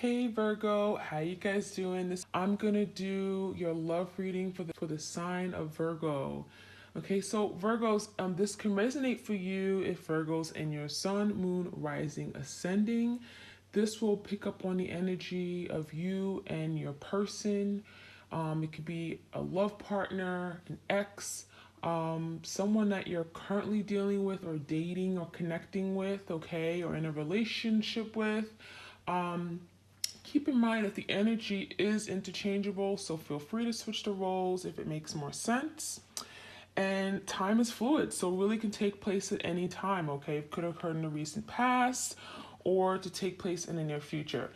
Hey Virgo, how you guys doing? I'm gonna do your love reading for the sign of Virgo. Okay, so Virgos, this can resonate for you if Virgos in your sun, moon, rising, ascending. This will pick up on the energy of you and your person. It could be a love partner, an ex, someone that you're currently dealing with or dating or connecting with, okay, or in a relationship with. Um, Keep in mind that the energy is interchangeable, so feel free to switch the roles if it makes more sense. And time is fluid, so really can take place at any time, okay? It could occur in the recent past or to take place in the near future.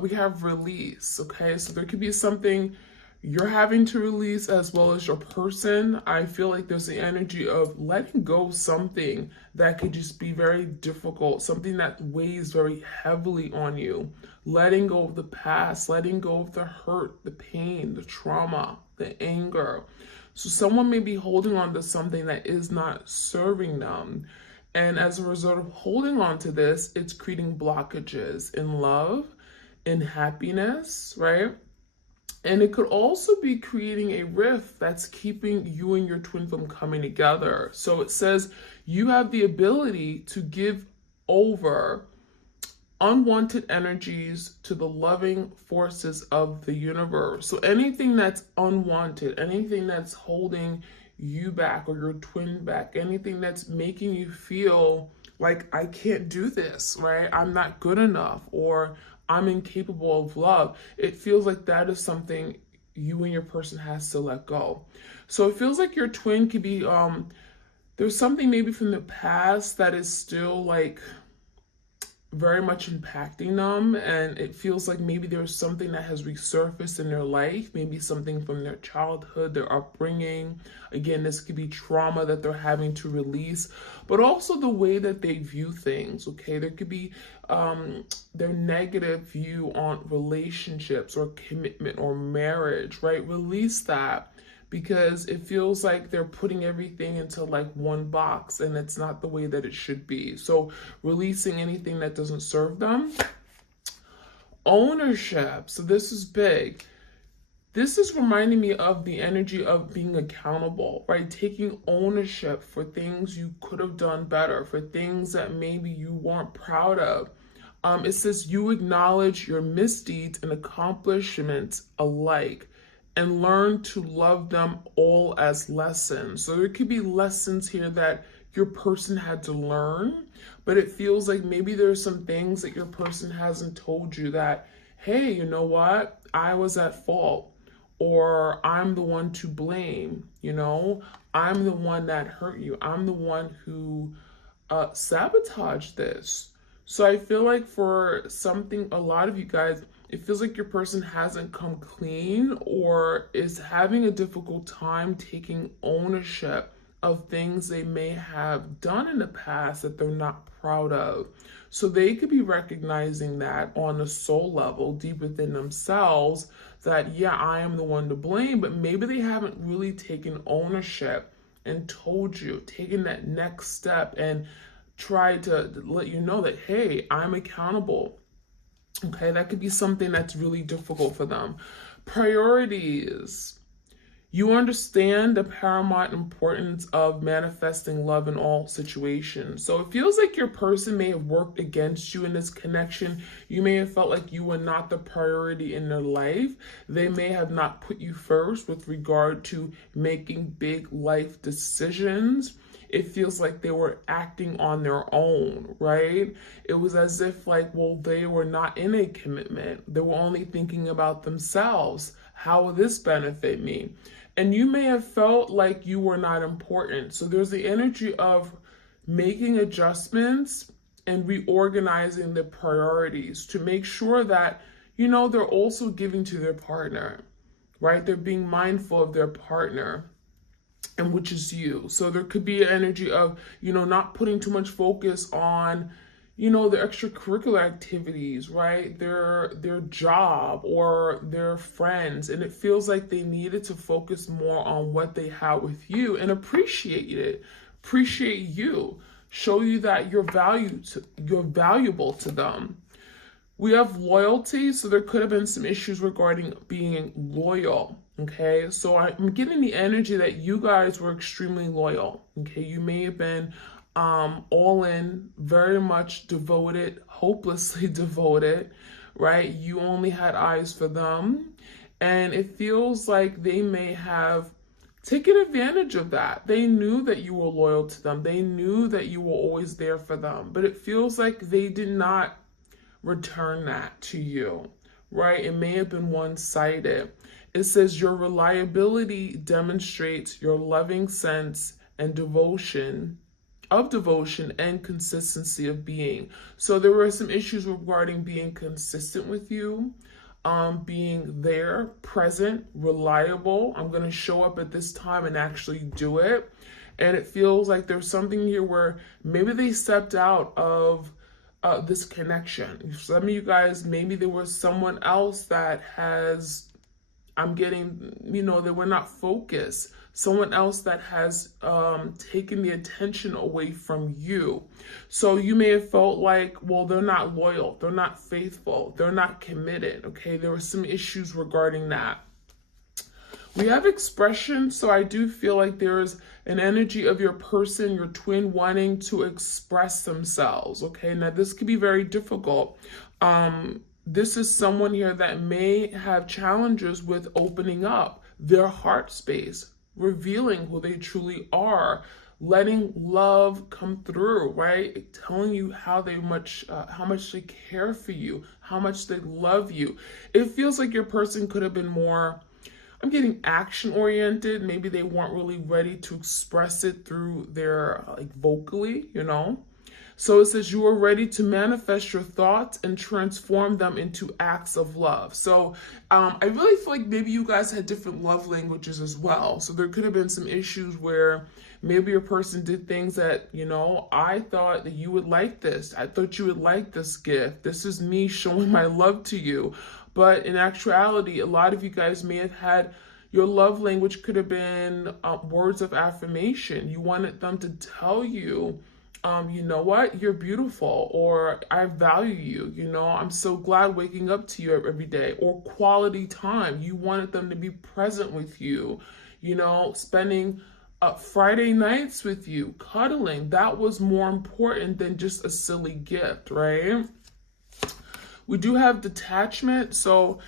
We have release, okay? So there could be something you're having to release as well as your person. I feel like there's the energy of letting go of something that could just be very difficult, something that weighs very heavily on you. Letting go of the past, letting go of the hurt, the pain, the trauma, the anger. So someone may be holding on to something that is not serving them. And as a result of holding on to this, it's creating blockages in love, in happiness, right? And it could also be creating a rift that's keeping you and your twin from coming together. So it says you have the ability to give over unwanted energies to the loving forces of the universe. So anything that's unwanted, anything that's holding you back or your twin back, anything that's making you feel like I can't do this, right? I'm not good enough, or I'm incapable of love. It feels like that is something you and your person has to let go. So it feels like your twin could be there's something maybe from the past that is still like very much impacting them, and it feels like maybe there's something that has resurfaced in their life, maybe something from their childhood, their upbringing. Again, this could be trauma that they're having to release, but also the way that they view things. Okay, there could be their negative view on relationships or commitment or marriage, right? Release that, because it feels like they're putting everything into like one box and it's not the way that it should be. So releasing anything that doesn't serve them. Ownership. So this is big. This is reminding me of the energy of being accountable, right? Taking ownership for things you could have done better, for things that maybe you weren't proud of. It says you acknowledge your misdeeds and accomplishments alike and learn to love them all as lessons. So there could be lessons here that your person had to learn, but it feels like maybe there's some things that your person hasn't told you that, hey, you know what? I was at fault, or I'm the one to blame, you know? I'm the one that hurt you. I'm the one who sabotaged this. So I feel like for something, a lot of you guys, it feels like your person hasn't come clean or is having a difficult time taking ownership of things they may have done in the past that they're not proud of. So they could be recognizing that on a soul level, deep within themselves, that, yeah, I am the one to blame, but maybe they haven't really taken ownership and told you, taken that next step and tried to let you know that, hey, I'm accountable. Okay, that could be something that's really difficult for them. Priorities. You understand the paramount importance of manifesting love in all situations. So it feels like your person may have worked against you in this connection. You may have felt like you were not the priority in their life. They may have not put you first with regard to making big life decisions. It feels like they were acting on their own, right? It was as if like, well, they were not in a commitment. They were only thinking about themselves. How will this benefit me? And you may have felt like you were not important. So there's the energy of making adjustments and reorganizing the priorities to make sure that, you know, they're also giving to their partner, right? They're being mindful of their partner, and which is you. So there could be an energy of, you know, not putting too much focus on, you know, the extracurricular activities, right? Their job or their friends. And it feels like they needed to focus more on what they had with you and appreciate it. Appreciate you. Show you that you're valuable to them. We have loyalty, so there could have been some issues regarding being loyal. Okay, so I'm getting the energy that you guys were extremely loyal. Okay, you may have been all in, very much devoted, hopelessly devoted, right? You only had eyes for them, and it feels like they may have taken advantage of that. They knew that you were loyal to them, they knew that you were always there for them, but it feels like they did not return that to you, right? It may have been one-sided. It says your reliability demonstrates your loving sense and devotion and consistency of being. So there were some issues regarding being consistent with you, being there, present, reliable. I'm going to show up at this time and actually do it. And it feels like there's something here where maybe they stepped out of this connection. Some of you guys, maybe there was someone else that has, I'm getting, they were not focused. Someone else that has taken the attention away from you. So you may have felt like, well, they're not loyal, they're not faithful, they're not committed. Okay, there were some issues regarding that. We have expression, so I do feel like there's an energy of your person, your twin, wanting to express themselves. Okay, now this could be very difficult. This is someone here that may have challenges with opening up their heart space, revealing who they truly are, letting love come through, right? Telling you how much they care for you, how much they love you. It feels like your person could have been more, I'm getting action oriented. Maybe they weren't really ready to express it through their vocally, So it says you are ready to manifest your thoughts and transform them into acts of love. So I really feel like maybe you guys had different love languages as well. So there could have been some issues where maybe your person did things that, I thought that you would like this. I thought you would like this gift. This is me showing my love to you. But in actuality, a lot of you guys may have had, your love language could have been words of affirmation. You wanted them to tell you, you know what, you're beautiful, or I value you, I'm so glad waking up to you every day, or quality time. You wanted them to be present with you, spending Friday nights with you, cuddling. That was more important than just a silly gift, right? We do have detachment, so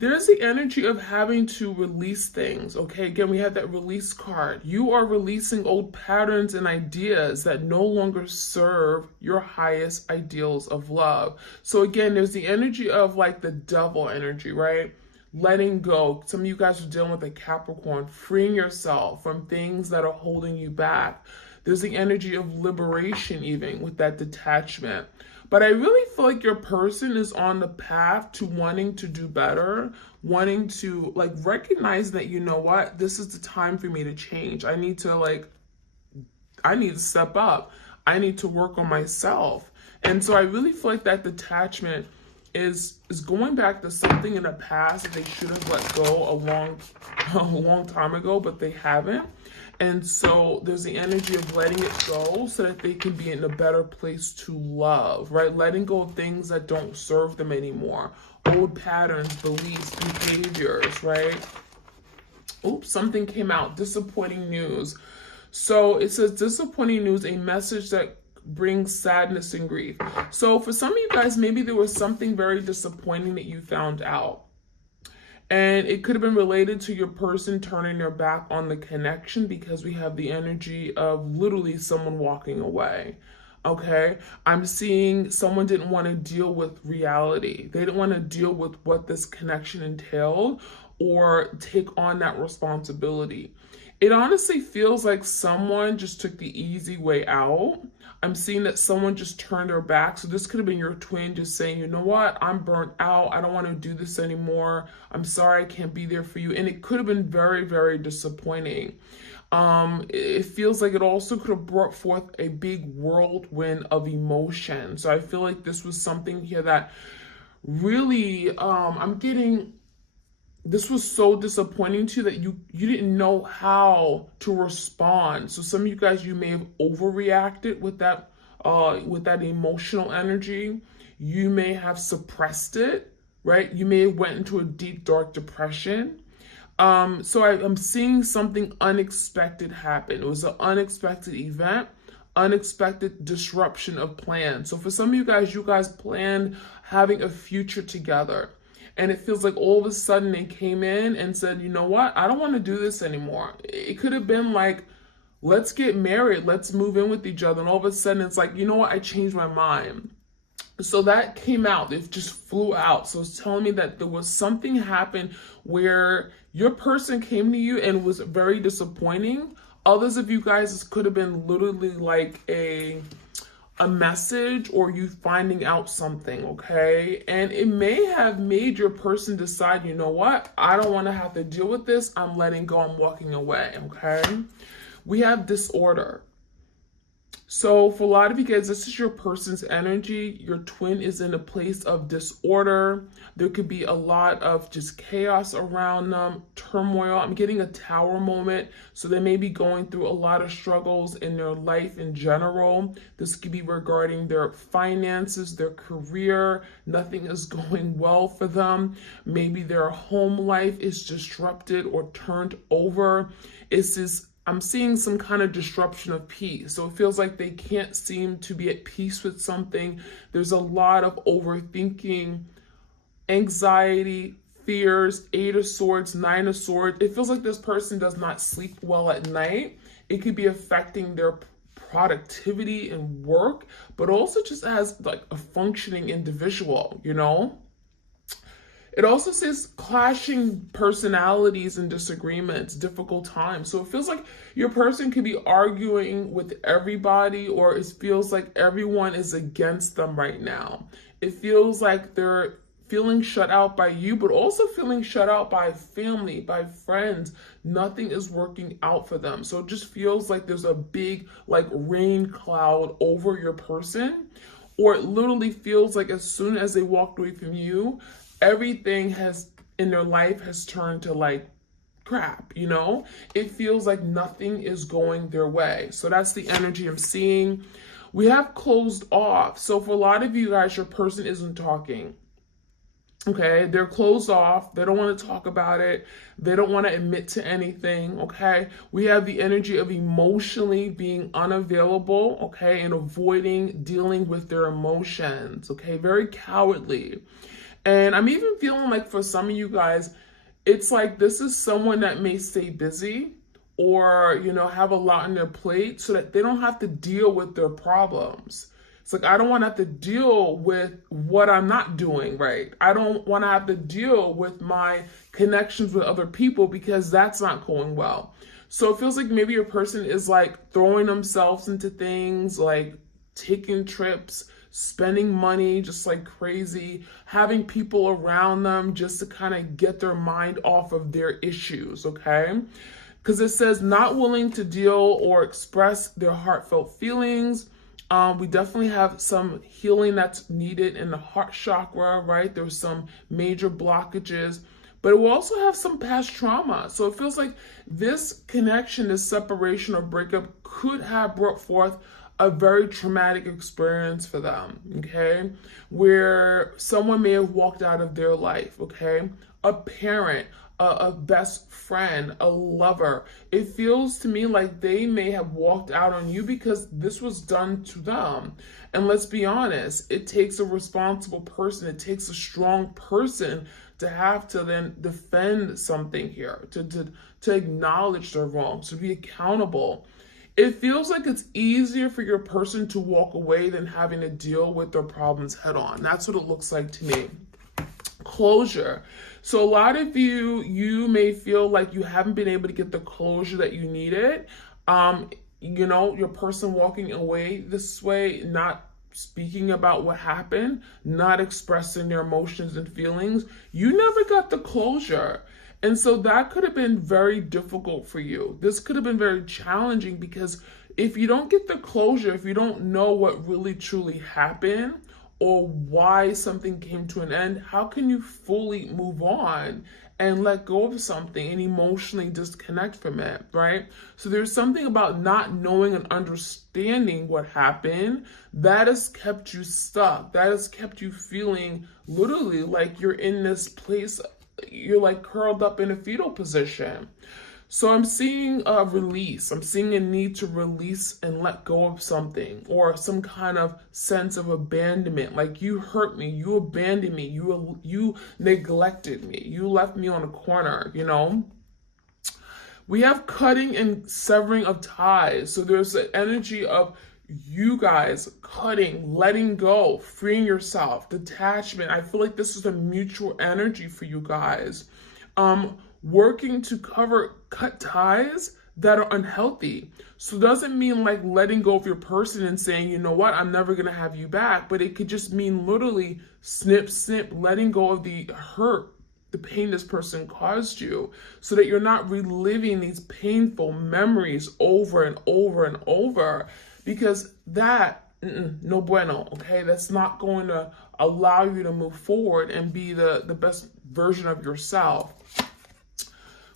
there's the energy of having to release things, okay? Again, we have that release card. You are releasing old patterns and ideas that no longer serve your highest ideals of love. So again, there's the energy of the devil energy, right? Letting go. Some of you guys are dealing with a Capricorn, freeing yourself from things that are holding you back. There's the energy of liberation even with that detachment. But I really feel like your person is on the path to wanting to do better, wanting to recognize that, what, this is the time for me to change. I need to step up. I need to work on myself. And so I really feel like that detachment is going back to something in the past that they should have let go a long time ago, but they haven't. And so there's the energy of letting it go so that they can be in a better place to love, right? Letting go of things that don't serve them anymore. Old patterns, beliefs, behaviors, right? Oops, something came out. Disappointing news. So it says disappointing news, a message that brings sadness and grief. So for some of you guys, maybe there was something very disappointing that you found out. And it could have been related to your person turning their back on the connection, because we have the energy of literally someone walking away. Okay, I'm seeing someone didn't want to deal with reality. They didn't want to deal with what this connection entailed or take on that responsibility. It honestly feels like someone just took the easy way out. I'm seeing that someone just turned their back. So this could have been your twin just saying, you know what, I'm burnt out. I don't want to do this anymore. I'm sorry I can't be there for you. And it could have been very, very disappointing. It feels like it also could have brought forth a big whirlwind of emotion. So I feel like this was something here that really, this was so disappointing to you that you didn't know how to respond. So some of you guys, you may have overreacted with that emotional energy. You may have suppressed it, right? You may have went into a deep, dark depression. So I'm seeing something unexpected happen. It was an unexpected event, unexpected disruption of plans. So for some of you guys planned having a future together. And it feels like all of a sudden they came in and said, you know what? I don't want to do this anymore. It could have been like, let's get married, let's move in with each other. And all of a sudden it's like, you know what? I changed my mind. So that came out, it just flew out. So it's telling me that there was something happened where your person came to you and was very disappointing. Others of you guys, this could have been literally like a message or you finding out something, okay? And it may have made your person decide, you know what? I don't want to have to deal with this. I'm letting go. I'm walking away, okay? We have disorder. So for a lot of you guys, this is your person's energy. Your twin is in a place of disorder. There could be a lot of just chaos around them, turmoil. I'm getting a tower moment. So they may be going through a lot of struggles in their life in general. This could be regarding their finances, their career. Nothing is going well for them. Maybe their home life is disrupted or turned over. I'm seeing some kind of disruption of peace. So it feels like they can't seem to be at peace with something. There's a lot of overthinking, anxiety, fears, 8 of Swords, 9 of Swords. It feels like this person does not sleep well at night. It could be affecting their productivity and work, but also just as like a functioning individual, you know? It also says clashing personalities and disagreements, difficult times. So it feels like your person could be arguing with everybody, or it feels like everyone is against them right now. It feels like they're feeling shut out by you, but also feeling shut out by family, by friends. Nothing is working out for them. So it just feels like there's a big like rain cloud over your person, or it literally feels like as soon as they walked away from you, everything has in their life has turned to like crap, you know? It feels like nothing is going their way. So that's the energy I'm seeing. We have closed off. So for a lot of you guys, your person isn't talking. Okay, they're closed off. They don't want to talk about it. They don't want to admit to anything. Okay, we have the energy of emotionally being unavailable. Okay, and avoiding dealing with their emotions. Okay, very cowardly. And I'm even feeling like for some of you guys, it's like this is someone that may stay busy or, you know, have a lot on their plate so that they don't have to deal with their problems. It's like, I don't want to have to deal with what I'm not doing right. I don't want to have to deal with my connections with other people because that's not going well. So it feels like maybe your person is like throwing themselves into things like taking trips, spending money just like crazy, having people around them just to kind of get their mind off of their issues, okay? Because it says not willing to deal or express their heartfelt feelings. We definitely have some healing that's needed in the heart chakra, right? There's some major blockages, but it will also have some past trauma. So it feels like this connection, this separation or breakup could have brought forth a very traumatic experience for them, okay? Where someone may have walked out of their life, okay? A parent, a best friend, a lover. It feels to me like they may have walked out on you because this was done to them. And let's be honest, it takes a responsible person, it takes a strong person to have to then defend something here, to acknowledge their wrongs, to be accountable. It feels like it's easier for your person to walk away than having to deal with their problems head on. That's what it looks like to me. Closure. So a lot of you may feel like you haven't been able to get the closure that you needed. You know, your person walking away this way, not speaking about what happened, not expressing their emotions and feelings. You never got the closure. And so that could have been very difficult for you. This could have been very challenging because if you don't get the closure, if you don't know what really truly happened or why something came to an end, how can you fully move on and let go of something and emotionally disconnect from it, right? So there's something about not knowing and understanding what happened that has kept you stuck. That has kept you feeling literally like you're in this place, you're like curled up in a fetal position. So I'm seeing a release. I'm seeing a need to release and let go of something, or some kind of sense of abandonment. Like, you hurt me, you abandoned me, you neglected me, you left me on a corner, you know? We have cutting and severing of ties. So there's an energy of you guys cutting, letting go, freeing yourself, detachment. I feel like this is a mutual energy for you guys. Working to cut ties that are unhealthy. So it doesn't mean like letting go of your person and saying, you know what, I'm never gonna have you back, but it could just mean literally snip, snip, letting go of the hurt, the pain this person caused you, so that you're not reliving these painful memories over and over and over, because that, no bueno, okay? That's not going to allow you to move forward and be the best version of yourself.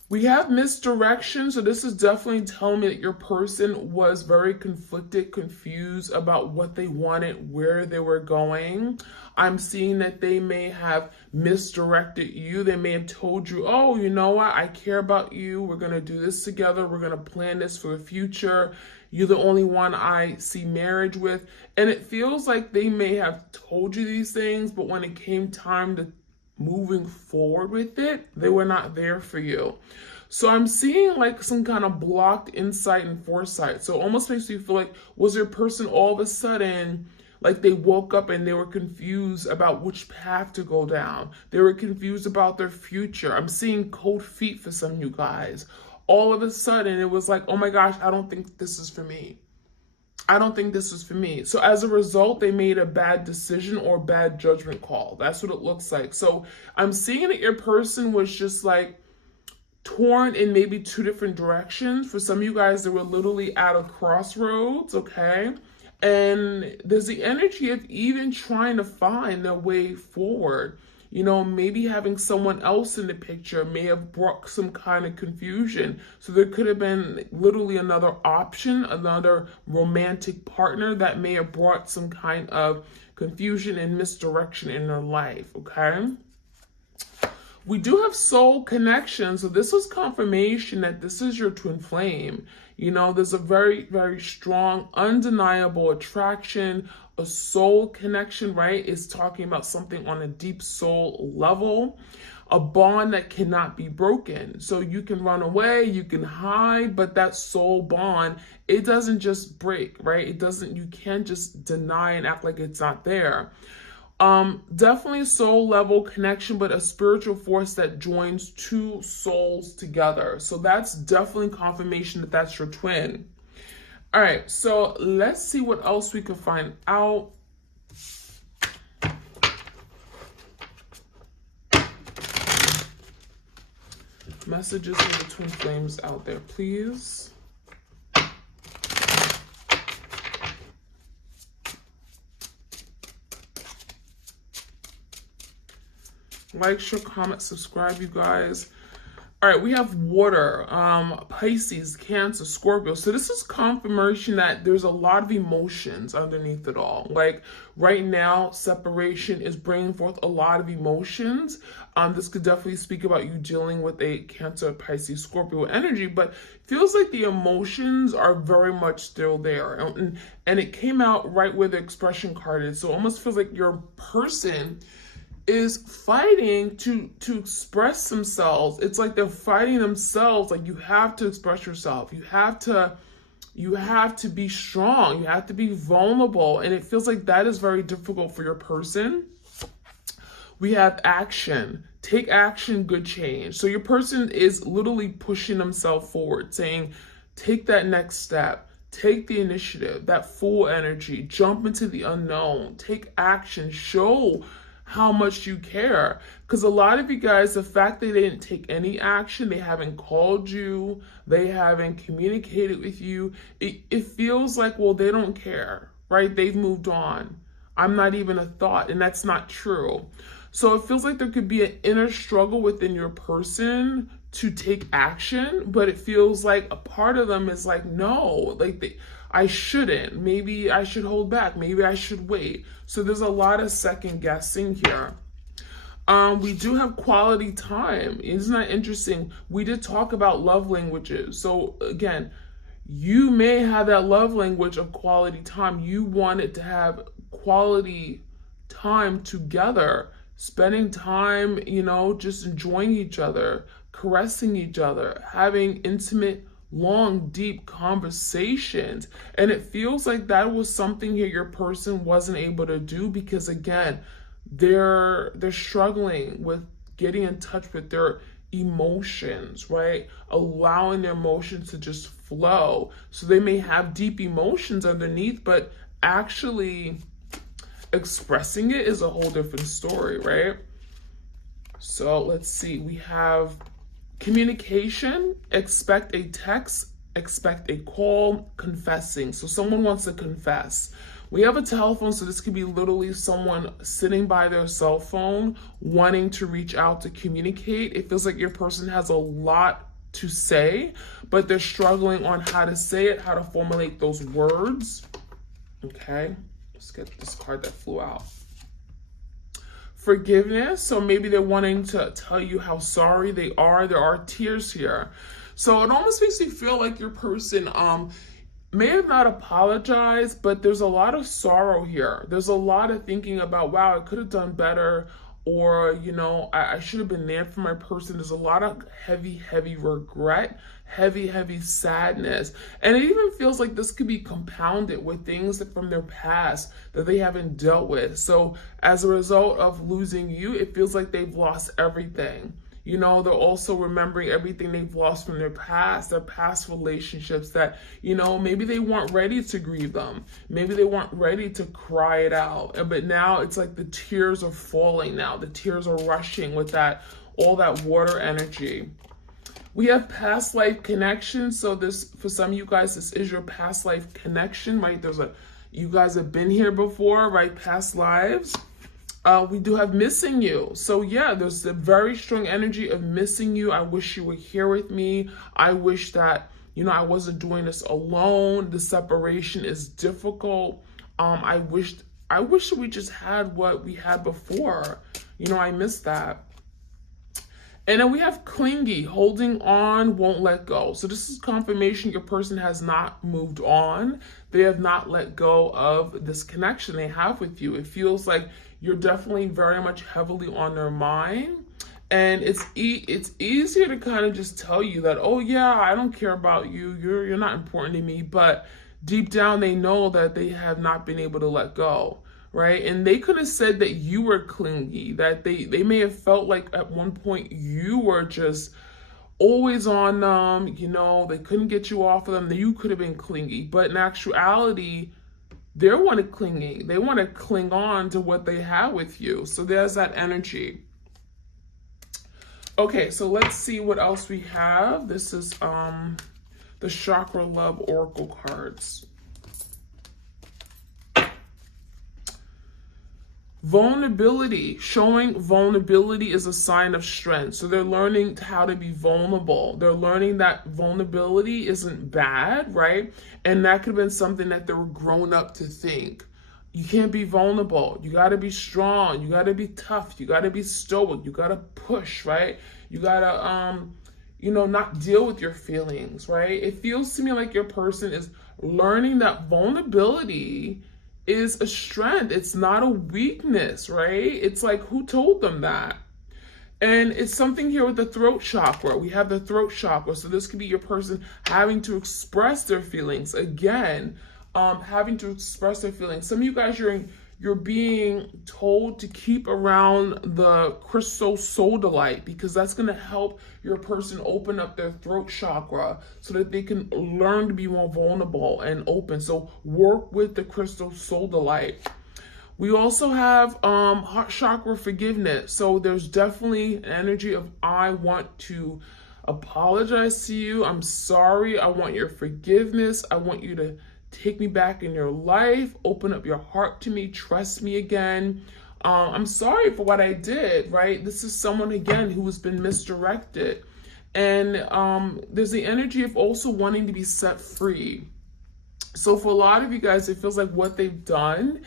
We have misdirection, so this is definitely telling me that your person was very conflicted, confused about what they wanted, where they were going. I'm seeing that they may have misdirected you. They may have told you, oh, you know what, I care about you. We're going to do this together. We're going to plan this for the future. You're the only one I see marriage with. And it feels like they may have told you these things, but when it came time to moving forward with it, they were not there for you. So I'm seeing like some kind of blocked insight and foresight. So it almost makes me feel like, was your person all of a sudden, like they woke up and they were confused about which path to go down. They were confused about their future. I'm seeing cold feet for some of you guys. All of a sudden it was like, oh my gosh, I don't think this is for me. I don't think this is for me. So as a result, they made a bad decision or bad judgment call. That's what it looks like. So I'm seeing that your person was just like torn in maybe two different directions. For some of you guys, they were literally at a crossroads, okay? And there's the energy of even trying to find their way forward. You know, maybe having someone else in the picture may have brought some kind of confusion. So there could have been literally another option, another romantic partner that may have brought some kind of confusion and misdirection in their life, okay? We do have soul connection. So this is confirmation that this is your twin flame. You know, there's a very, very strong, undeniable attraction, a soul connection, right? It's talking about something on a deep soul level, a bond that cannot be broken. So you can run away, you can hide, but that soul bond, it doesn't just break, right? You can't just deny and act like it's not there. Definitely soul level connection, but a spiritual force that joins two souls together. So that's definitely confirmation that that's your twin. All right, so let's see what else we can find out. Messages for the twin flames out there, please. Like, share, comment, subscribe, you guys. All right, we have water, Pisces, Cancer, Scorpio. So this is confirmation that there's a lot of emotions underneath it all. Like right now, separation is bringing forth a lot of emotions. This could definitely speak about you dealing with a Cancer, Pisces, Scorpio energy, but feels like the emotions are very much still there. And it came out right where the expression card is. So it almost feels like your person is fighting to express themselves. It's like they're fighting themselves. Like, you have to express yourself. You have to be strong. You have to be vulnerable. And it feels like that is very difficult for your person. We have action. Take action, good change. So your person is literally pushing themselves forward, saying, take that next step. Take the initiative, that full energy, jump into the unknown, take action, show how much you care. Because a lot of you guys, the fact that they didn't take any action, they haven't called you, they haven't communicated with you, it feels like, well, they don't care, right? They've moved on. I'm not even a thought, and that's not true. So it feels like there could be an inner struggle within your person to take action, but it feels like a part of them is like, no, like I shouldn't. Maybe I should hold back. Maybe I should wait. So there's a lot of second guessing here. We do have quality time. Isn't that interesting? We did talk about love languages. So again, you may have that love language of quality time. You wanted to have quality time together, spending time, just enjoying each other, caressing each other, having intimate, long, deep conversations. And it feels like that was something here your person wasn't able to do because, again, they're struggling with getting in touch with their emotions, right? Allowing their emotions to just flow. So they may have deep emotions underneath, but actually expressing it is a whole different story, right? So let's see. We have communication, expect a text, expect a call, confessing. So someone wants to confess. We have a telephone, so this could be literally someone sitting by their cell phone wanting to reach out to communicate. It feels like your person has a lot to say, but they're struggling on how to say it, how to formulate those words. Okay, let's get this card that flew out. Forgiveness, so maybe they're wanting to tell you how sorry they are. There are tears here. So it almost makes me feel like your person may have not apologized, but there's a lot of sorrow here. There's a lot of thinking about, wow, I could have done better, or, I should have been there for my person. There's a lot of heavy, heavy regret, heavy sadness. And it even feels like this could be compounded with things from their past that they haven't dealt with. So as a result of losing you, it feels like they've lost everything. They're also remembering everything they've lost from their past relationships that, maybe they weren't ready to grieve them. Maybe they weren't ready to cry it out. But now it's like the tears are falling now. The tears are rushing with all that water energy. We have past life connection. So this, for some of you guys, this is your past life connection, right? You guys have been here before, right? Past lives. We do have missing you. So yeah, there's a very strong energy of missing you. I wish you were here with me. I wish that, I wasn't doing this alone. The separation is difficult. I wish we just had what we had before. I miss that. And then we have clingy, holding on, won't let go. So this is confirmation your person has not moved on. They have not let go of this connection they have with you. It feels like you're definitely very much heavily on their mind. And it's easier to kind of just tell you that, oh yeah, I don't care about you. You're not important to me. But deep down, they know that they have not been able to let go. Right? And they could have said that you were clingy, that they may have felt like at one point you were just always on them, they couldn't get you off of them, that you could have been clingy. But in actuality, they want to clinging. They want to cling on to what they have with you. So there's that energy. Okay, so let's see what else we have. This is the Chakra Love Oracle cards. Vulnerability, showing vulnerability is a sign of strength. So they're learning how to be vulnerable. They're learning that vulnerability isn't bad, right? And that could have been something that they were grown up to think. You can't be vulnerable. You got to be strong. You got to be tough. You got to be stoic. You got to push, right? You got to, not deal with your feelings, right? It feels to me like your person is learning that vulnerability is a strength. It's not a weakness, right? It's like, who told them that? And it's something here with the throat chakra. We have the throat chakra. So this could be your person having to express their feelings. Again, having to express their feelings. Some of you guys, you're being told to keep around the crystal sodalite because that's going to help your person open up their throat chakra so that they can learn to be more vulnerable and open. So work with the crystal sodalite. We also have heart chakra forgiveness. So there's definitely an energy of, I want to apologize to you. I'm sorry. I want your forgiveness. I want you to take me back in your life, open up your heart to me, trust me again. I'm sorry for what I did, right? This is someone, again, who has been misdirected. And there's the energy of also wanting to be set free. So for a lot of you guys, it feels like what they've done,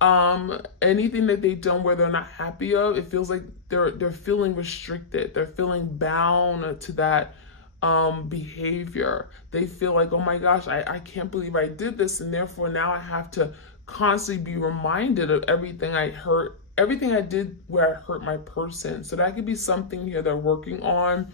anything that they've done where they're not happy of, it feels like they're feeling restricted. They're feeling bound to that behavior. They feel like, oh my gosh, I can't believe I did this, and therefore now I have to constantly be reminded of everything I hurt, everything I did where I hurt my person. So that could be something here they're working on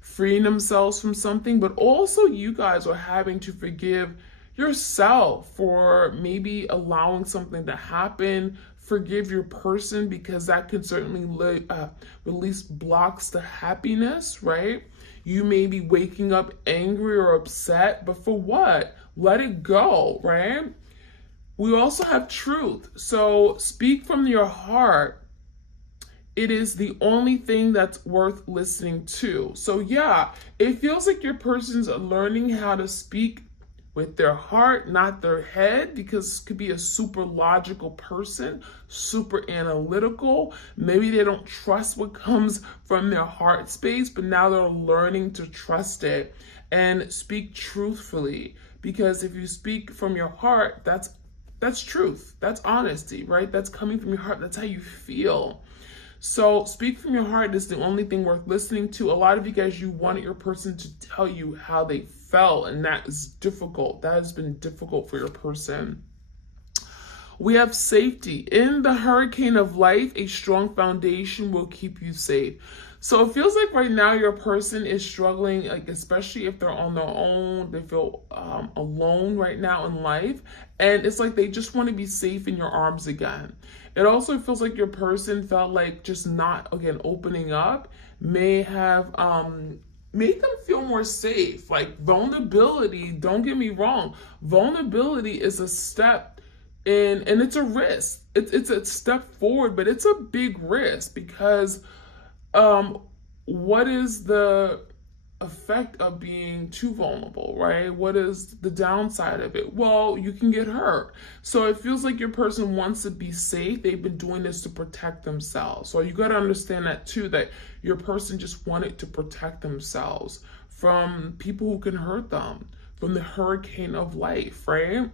freeing themselves from something, but also you guys are having to forgive yourself for maybe allowing something to happen. Forgive your person, because that could certainly release blocks to happiness, right? You may be waking up angry or upset, but for what? Let it go, right? We also have truth. So speak from your heart. It is the only thing that's worth listening to. So yeah, it feels like your person's learning how to speak with their heart, not their head, because it could be a super logical person, super analytical. Maybe they don't trust what comes from their heart space, but now they're learning to trust it and speak truthfully. Because if you speak from your heart, that's truth. That's honesty, right? That's coming from your heart. That's how you feel. So speak from your heart is the only thing worth listening to. A lot of you guys, you wanted your person to tell you how they felt, and that is difficult. That has been difficult for your person. We have safety. In the hurricane of life, a strong foundation will keep you safe. So it feels like right now your person is struggling, like especially if they're on their own, they feel alone right now in life. And it's like they just want to be safe in your arms again. It also feels like your person felt like just not, again, opening up may have made them feel more safe. Like vulnerability, don't get me wrong, vulnerability is a step in, and it's a risk. It's a step forward, but it's a big risk, because what is the effect of being too vulnerable, right? What is the downside of it? Well, you can get hurt. So it feels like your person wants to be safe. They've been doing this to protect themselves. So you got to understand that too, that your person just wanted to protect themselves from people who can hurt them, from the hurricane of life, right?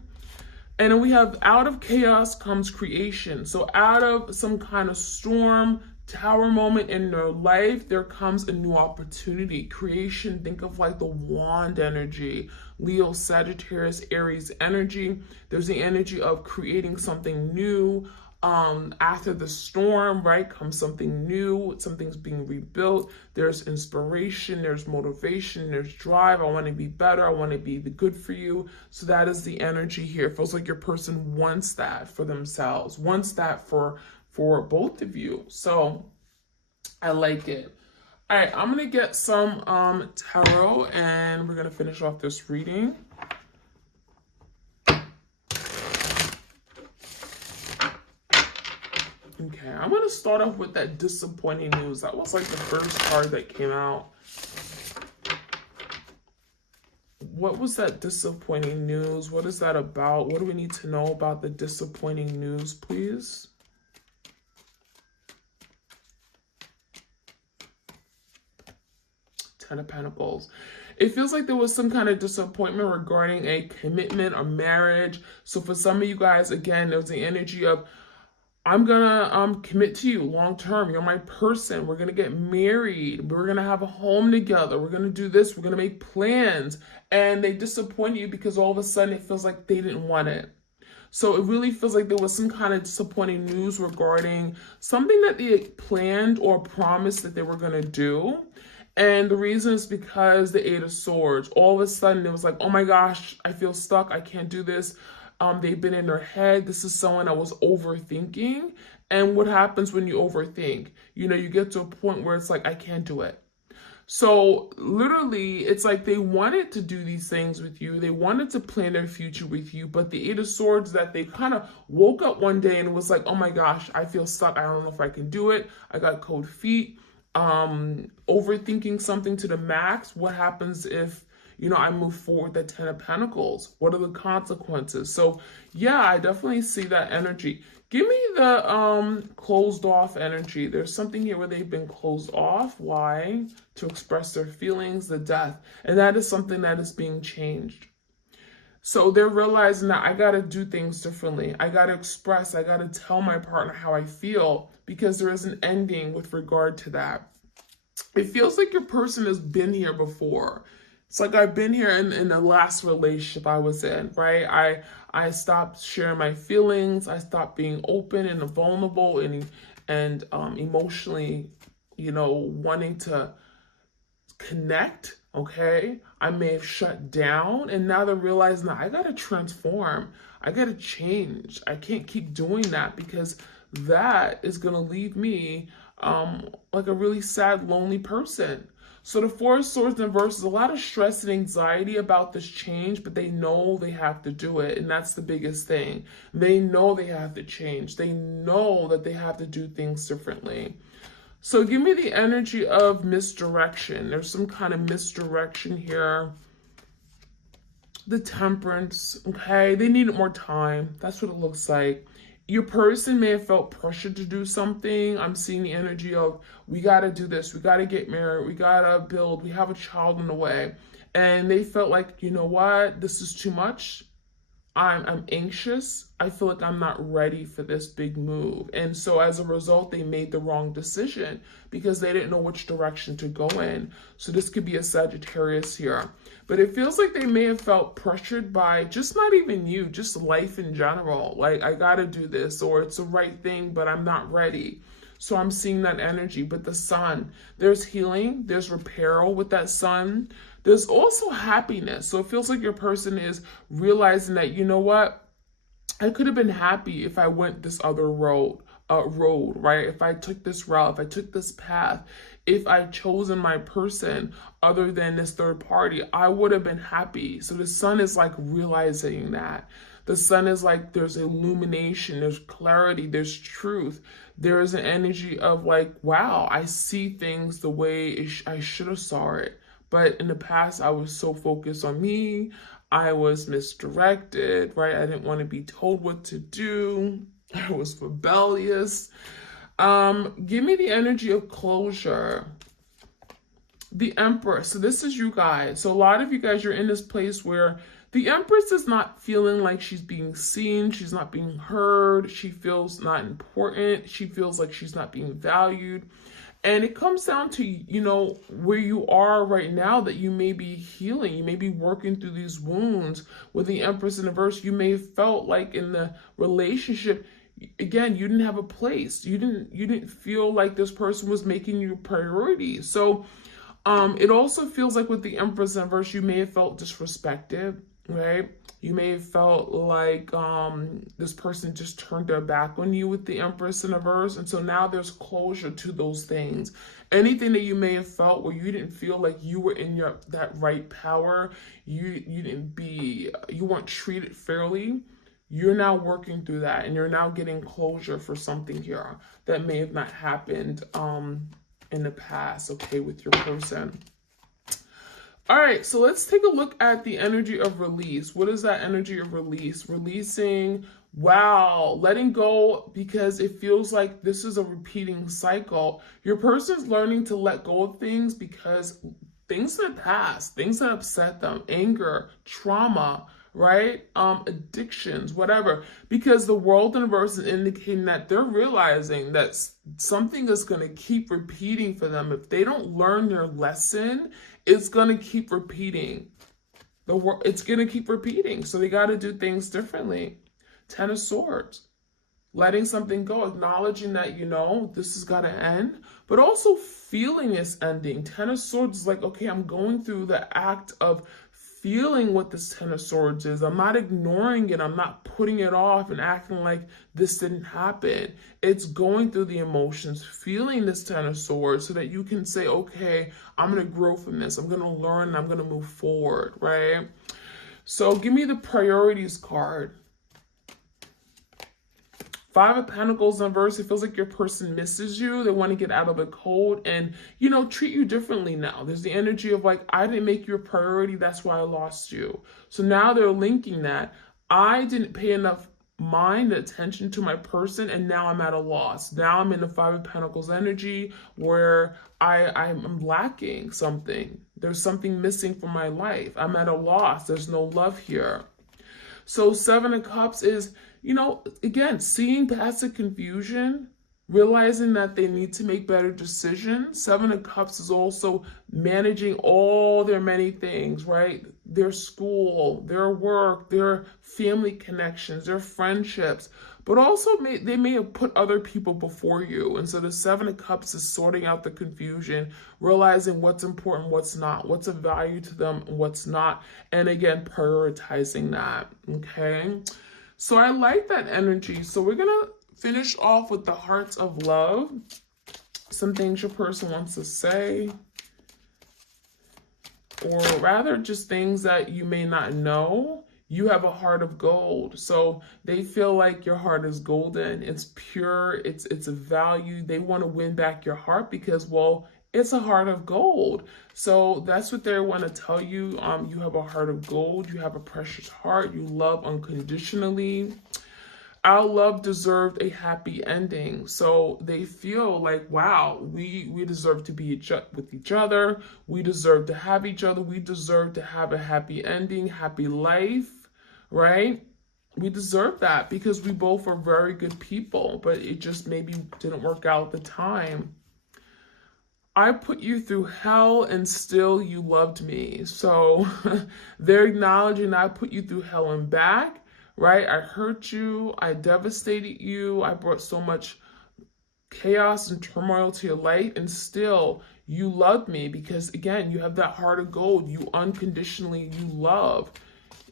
And then we have, out of chaos comes creation. So out of some kind of storm, tower moment in their life, there comes a new opportunity. Creation, think of like the wand energy, Leo, Sagittarius, Aries energy. There's the energy of creating something new. After the storm, right, comes something new. Something's being rebuilt. There's inspiration, there's motivation, there's drive. I want to be better. I want to be the good for you. So that is the energy here. It feels like your person wants that for themselves, wants that for both of you. So I like it. All right, I'm gonna get some tarot, and we're gonna finish off this reading. Okay, I'm gonna start off with that disappointing news. That was like the first card that came out. What was that disappointing news? What is that about? What do we need to know about the disappointing news, please? Ten of Pentacles. It feels like there was some kind of disappointment regarding a commitment or marriage. So for some of you guys, again, there's the energy of, I'm gonna commit to you long term. You're my person. We're gonna get married. We're gonna have a home together. We're gonna do this. We're gonna make plans. And they disappoint you because all of a sudden it feels like they didn't want it. So it really feels like there was some kind of disappointing news regarding something that they had planned or promised that they were gonna do. And the reason is because the Eight of Swords. All of a sudden it was like, oh my gosh, I feel stuck. I can't do this. They've been in their head. This is someone that was overthinking. And what happens when you overthink? You know, you get to a point where it's like, I can't do it. So literally, it's like they wanted to do these things with you. They wanted to plan their future with you. But the Eight of Swords, that they kind of woke up one day and was like, oh my gosh, I feel stuck. I don't know if I can do it. I got cold feet. Overthinking something to the max. What happens if, you know, I move forward the Ten of Pentacles? What are the consequences? So yeah, I definitely see that energy. Give me the closed off energy. There's something here where they've been closed off. Why? To express their feelings, the death. And that is something that is being changed. So they're realizing that I got to do things differently. I got to express, I got to tell my partner how I feel because there is an ending with regard to that. It feels like your person has been here before. It's like I've been here in the last relationship I was in, right? I stopped sharing my feelings. I stopped being open and vulnerable and emotionally, wanting to connect. Okay, I may have shut down, and now they're realizing that I gotta transform. I gotta change. I can't keep doing that because that is gonna leave me like a really sad, lonely person. So the Four of Swords in reverse is a lot of stress and anxiety about this change, but they know they have to do it, and that's the biggest thing. They know they have to change. They know that they have to do things differently. So give me the energy of misdirection. There's some kind of misdirection here. The Temperance, okay? They needed more time. That's what it looks like. Your person may have felt pressured to do something. I'm seeing the energy of, we got to do this. We got to get married. We got to build. We have a child in the way. And they felt like, you know what? This is too much. I'm anxious. I feel like I'm not ready for this big move. And so as a result, they made the wrong decision because they didn't know which direction to go in. So this could be a Sagittarius here. But it feels like they may have felt pressured by just not even you, just life in general. Like, I got to do this, or it's the right thing, but I'm not ready. So I'm seeing that energy. But the Sun, there's healing, there's repair with that Sun. There's also happiness. So it feels like your person is realizing that, you know what? I could have been happy if I went this other road, right? If I took this route, if I took this path, if I chosen my person other than this third party, I would have been happy. So the Sun is like realizing that. The Sun is like, there's illumination, there's clarity, there's truth. There is an energy of like, wow, I see things the way I should have saw it. But in the past, I was so focused on me. I was misdirected, right? I didn't want to be told what to do. I was rebellious. Give me the energy of closure. The Empress. So this is you guys. So a lot of you guys, you're in this place where the Empress is not feeling like she's being seen. She's not being heard. She feels not important. She feels like she's not being valued. And it comes down to, where you are right now, that you may be healing. You may be working through these wounds. With the Empress in the verse, you may have felt like in the relationship, again, you didn't have a place. You didn't feel like this person was making you a priority. So it also feels like with the Empress in verse, you may have felt disrespected, right? You may have felt like this person just turned their back on you with the Empress in a verse. And so now there's closure to those things. Anything that you may have felt where you didn't feel like you were in that right power, you weren't treated fairly, you're now working through that, and you're now getting closure for something here that may have not happened in the past, okay, with your person. All right, so let's take a look at the energy of release. What is that energy of release? Releasing, wow, letting go, because it feels like this is a repeating cycle. Your person's learning to let go of things because things in the past, things that upset them, anger, trauma, right? Addictions, whatever, because the world universe is indicating that they're realizing that something is going to keep repeating for them. If they don't learn their lesson, it's going to keep repeating. It's going to keep repeating. So they got to do things differently. Ten of Swords. Letting something go, acknowledging that, this has got to end, but also feeling this ending. Ten of Swords is like, okay, I'm going through the act of feeling what this Ten of Swords is. I'm not ignoring it. I'm not putting it off and acting like this didn't happen. It's going through the emotions, feeling this Ten of Swords so that you can say, okay, I'm going to grow from this. I'm going to learn and I'm going to move forward, right? So give me the priorities card. Five of Pentacles in verse, it feels like your person misses you. They want to get out of the cold and, treat you differently now. There's the energy of like, I didn't make you a priority. That's why I lost you. So now they're linking that. I didn't pay enough mind, attention to my person, and now I'm at a loss. Now I'm in the Five of Pentacles energy where I'm lacking something. There's something missing from my life. I'm at a loss. There's no love here. So Seven of Cups is, again, seeing past the confusion, realizing that they need to make better decisions. Seven of Cups is also managing all their many things, right? Their school, their work, their family connections, their friendships, but also they may have put other people before you. And so the Seven of Cups is sorting out the confusion, realizing what's important, what's not, what's of value to them, and what's not. And again, prioritizing that, okay? So I like that energy. So we're going to finish off with the Hearts of Love. Some things your person wants to say, or rather just things that you may not know. You have a heart of gold. So they feel like your heart is golden. It's pure. It's a value. They want to win back your heart because, well, it's a heart of gold. So that's what they want to tell you. You have a heart of gold. You have a precious heart. You love unconditionally. Our love deserved a happy ending. So they feel like, wow, we deserve to be with each other. We deserve to have each other. We deserve to have a happy ending, happy life, right? We deserve that because we both are very good people, but it just maybe didn't work out at the time. I put you through hell and still you loved me. So they're acknowledging I put you through hell and back. Right? I hurt you. I devastated you. I brought so much chaos and turmoil to your life, and still you loved me because, again, you have that heart of gold. You unconditionally, you love,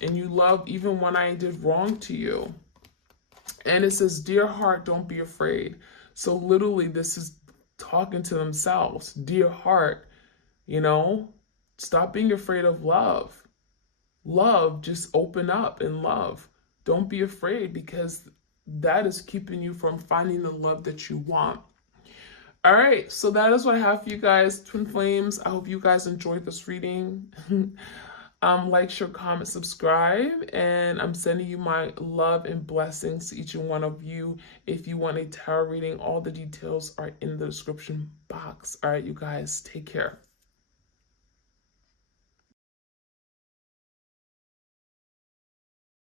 and you love even when I did wrong to you. And it says, dear heart, don't be afraid. So literally this is talking to themselves. Dear heart, stop being afraid of love. Love, just open up and love. Don't be afraid because that is keeping you from finding the love that you want. All right, so that is what I have for you guys, Twin Flames. I hope you guys enjoyed this reading. Like, share, comment, subscribe, and I'm sending you my love and blessings to each and one of you. If you want a tarot reading, all the details are in the description box. All right, you guys, take care.